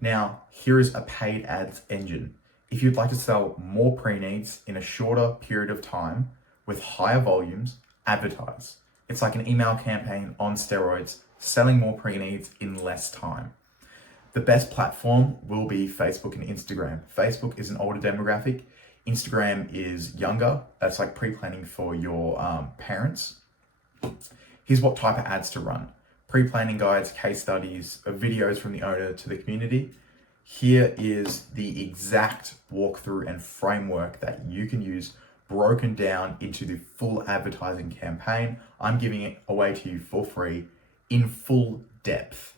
Now, here is a paid ads engine. If you'd like to sell more pre-needs in a shorter period of time with higher volumes, advertise. It's like an email campaign on steroids, selling more pre-needs in less time. The best platform will be Facebook and Instagram. Facebook is an older demographic. Instagram is younger. That's like pre-planning for your parents. Here's what type of ads to run. Pre-planning guides, case studies, videos from the owner to the community. Here is the exact walkthrough and framework that you can use broken down into the full advertising campaign. I'm giving it away to you for free in full depth.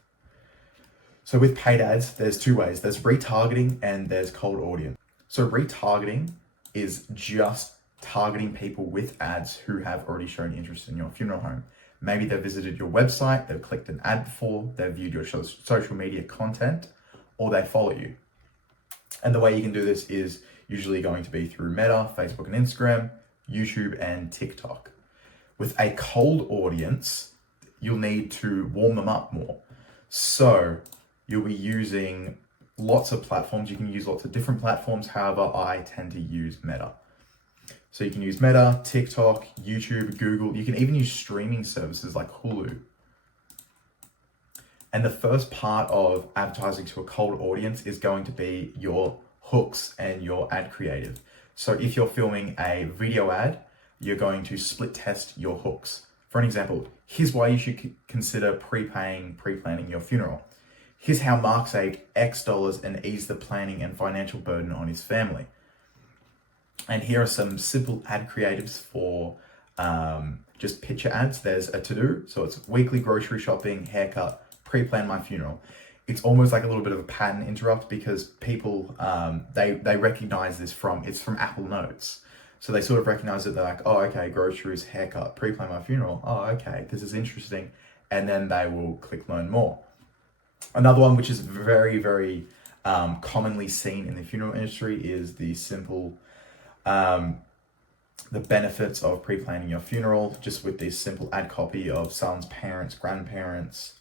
So with paid ads, there's two ways. There's retargeting and there's cold audience. So retargeting is just targeting people with ads who have already shown interest in your funeral home. Maybe they've visited your website, they've clicked an ad before, they've viewed your social media content, or they follow you. And the way you can do this is usually going to be through Meta, Facebook and Instagram, YouTube and TikTok. With a cold audience, you'll need to warm them up more. So you'll be using lots of platforms. You can use lots of different platforms. However, I tend to use Meta. So you can use Meta, TikTok, YouTube, Google. You can even use streaming services like Hulu. And the first part of advertising to a cold audience is going to be your hooks and your ad creative. So if you're filming a video ad, you're going to split test your hooks. For an example, here's why you should consider pre-planning your funeral. Here's how Mark saved X dollars and eased the planning and financial burden on his family. And here are some simple ad creatives for just picture ads. There's a to-do, so it's weekly grocery shopping, haircut, pre-plan my funeral. It's almost like a little bit of a pattern interrupt because people, they recognize this it's from Apple Notes. So they sort of recognize it. They're like, oh, okay, groceries, haircut, pre-plan my funeral. Oh, okay, this is interesting. And then they will click learn more. Another one, which is very, very commonly seen in the funeral industry, is the simple, the benefits of pre-planning your funeral, just with this simple ad copy of son's parents, grandparents,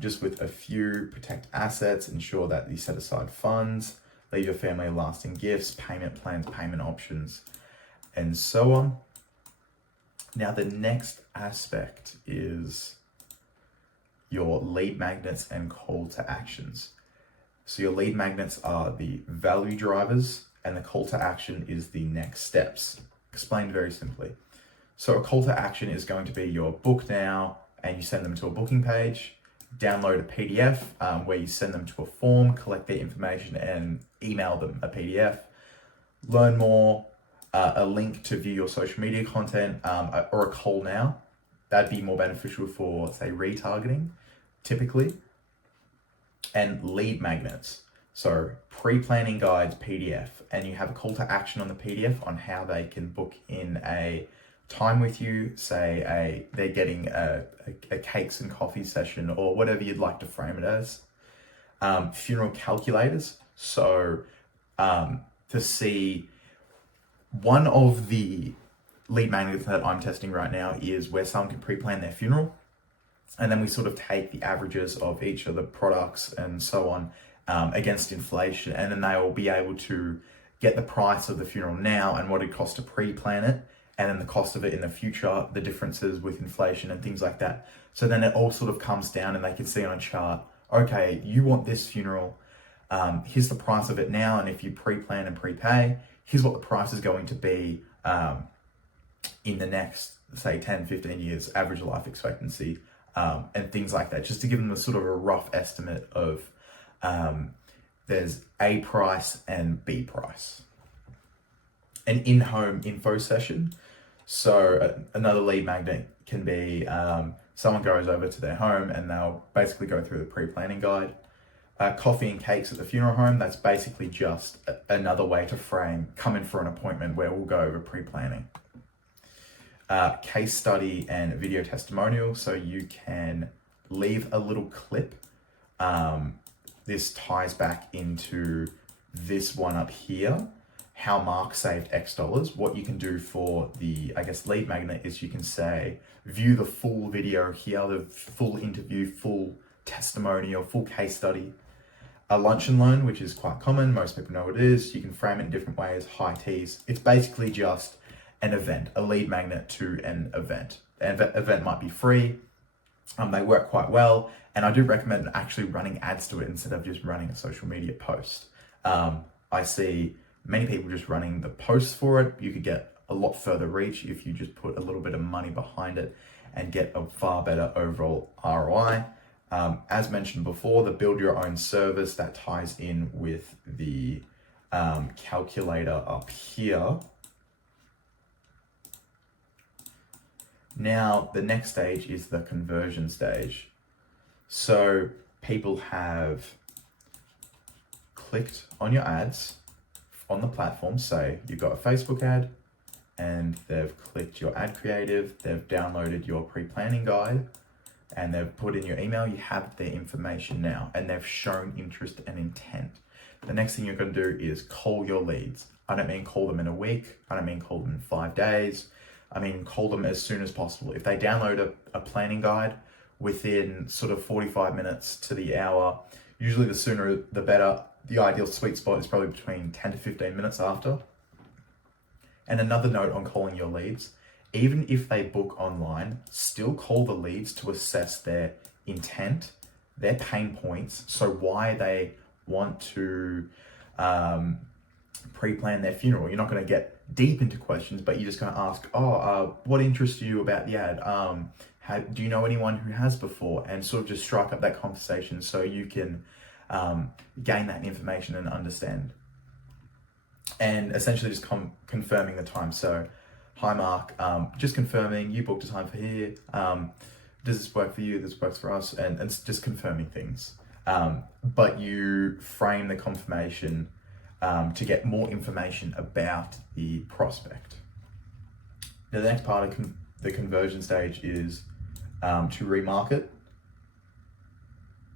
just with a few: protect assets, ensure that you set aside funds, leave your family lasting gifts, payment plans, payment options, and so on. Now, the next aspect is your lead magnets and call to actions. So your lead magnets are the value drivers and the call to action is the next steps. Explained very simply. So a call to action is going to be your book now, and you send them to a booking page, download a PDF where you send them to a form, collect their information and email them a PDF, learn more, a link to view your social media content, or a call now. That'd be more beneficial for, say, retargeting, typically. And lead magnets. So pre-planning guides PDF, and you have a call to action on the PDF on how they can book in a time with you. Say they're getting a cakes and coffee session or whatever you'd like to frame it as. Funeral calculators. So to see, one of the lead magnets that I'm testing right now is where someone can pre-plan their funeral. And then we sort of take the averages of each of the products and so on against inflation. And then they will be able to get the price of the funeral now and what it costs to pre-plan it. And then the cost of it in the future, the differences with inflation and things like that. So then it all sort of comes down and they can see on a chart, okay, you want this funeral. Here's the price of it now. And if you pre-plan and prepay, here's what the price is going to be in the next, say, 10, 15 years, average life expectancy. And things like that, just to give them a sort of a rough estimate of there's A price and B price. An in-home info session. So another lead magnet can be someone goes over to their home and they'll basically go through the pre-planning guide. Coffee and cakes at the funeral home, that's basically just another way to frame, come in for an appointment where we'll go over pre-planning. Case study and video testimonial, so you can leave a little clip. This ties back into this one up here, how Mark saved X dollars. What you can do for the, lead magnet is you can say, view the full video here, the full interview, full testimonial, full case study. A lunch and learn, which is quite common. Most people know what it is. You can frame it in different ways. High teas. It's basically just an event, a lead magnet to an event. An event might be free. They work quite well. And I do recommend actually running ads to it instead of just running a social media post. I see many people just running the posts for it. You could get a lot further reach if you just put a little bit of money behind it and get a far better overall ROI. As mentioned before, the build your own service that ties in with the calculator up here. Now, the next stage is the conversion stage. So people have clicked on your ads on the platform. Say you've got a Facebook ad and they've clicked your ad creative, they've downloaded your pre-planning guide, and they've put in your email. You have their information now, and they've shown interest and intent. The next thing you're going to do is call your leads. I don't mean call them in a week. I don't mean call them in 5 days. I mean call them as soon as possible. If they download a planning guide within sort of 45 minutes to the hour, usually the sooner the better. The ideal sweet spot is probably between 10 to 15 minutes after. And another note on calling your leads, even if they book online, still call the leads to assess their intent, their pain points, so why they want to pre-plan their funeral. You're not going to get deep into questions, but you're just going to ask, what interests you about the ad? Do you know anyone who has before? And sort of just strike up that conversation so you can gain that information and understand. And essentially just confirming the time. So, hi Mark, just confirming you booked a time for here. Does this work for you? This works for us. And just confirming things. But you frame the confirmation to get more information about the prospect. Now, the next part of the conversion stage is to remarket.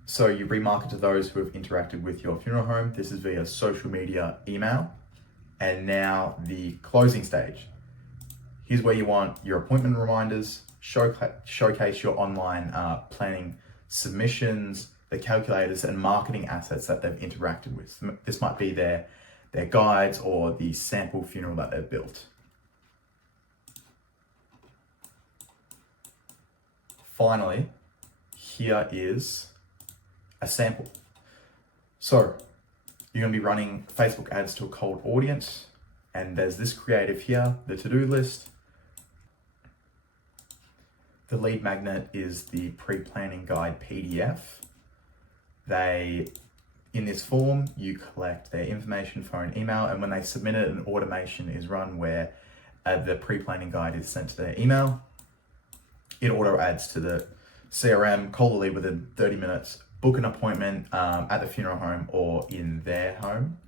So you remarket to those who have interacted with your funeral home. This is via social media, email. And now the closing stage. Here's where you want your appointment reminders, showcase your online planning submissions, the calculators and marketing assets that they've interacted with. This might be their guides or the sample funeral that they've built. Finally, here is a sample. So you're going to be running Facebook ads to a cold audience, and there's this creative here, the to-do list. The lead magnet is the pre-planning guide PDF. In this form, you collect their information, phone, email, and when they submit it, an automation is run where the pre-planning guide is sent to their email. It auto adds to the CRM, call the lead within 30 minutes, book an appointment at the funeral home or in their home.